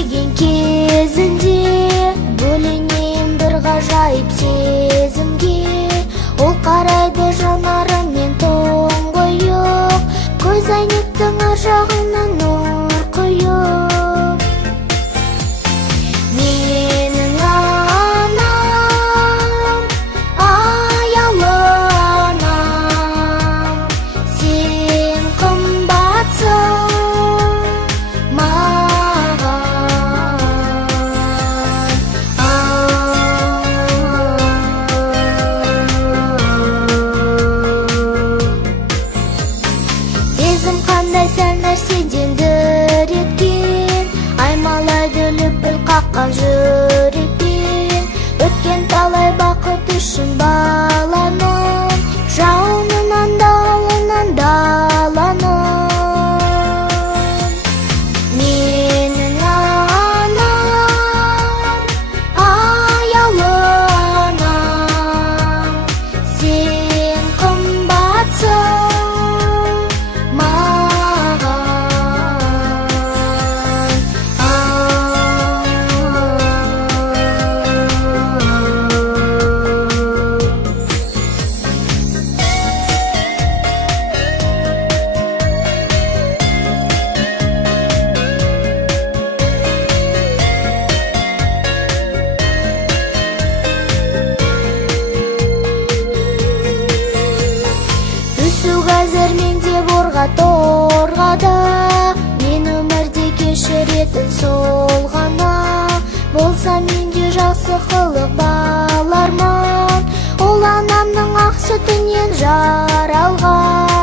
деген кезінде бөленем бір ғажайып сезімге. Ол қарайды жанарымен тұңғиық, көз әйнектің ар жағынан нұр құйып. Менің анам, аяулы анам, сен қымбатсың сәл нәрседен дір еткен, аймалайды лүпіл қаққан жүрекпен. Өткен талай бақыт үшін баланың, жауынынан далынан даланың. Менің анам, аяулы анам, сен қымбатсың қазір менде борға торғада, мен өмірде кешіретін сол ғана. Болса менде жақсы қылық баларман, ол анамның ақ сүтінен жаралған.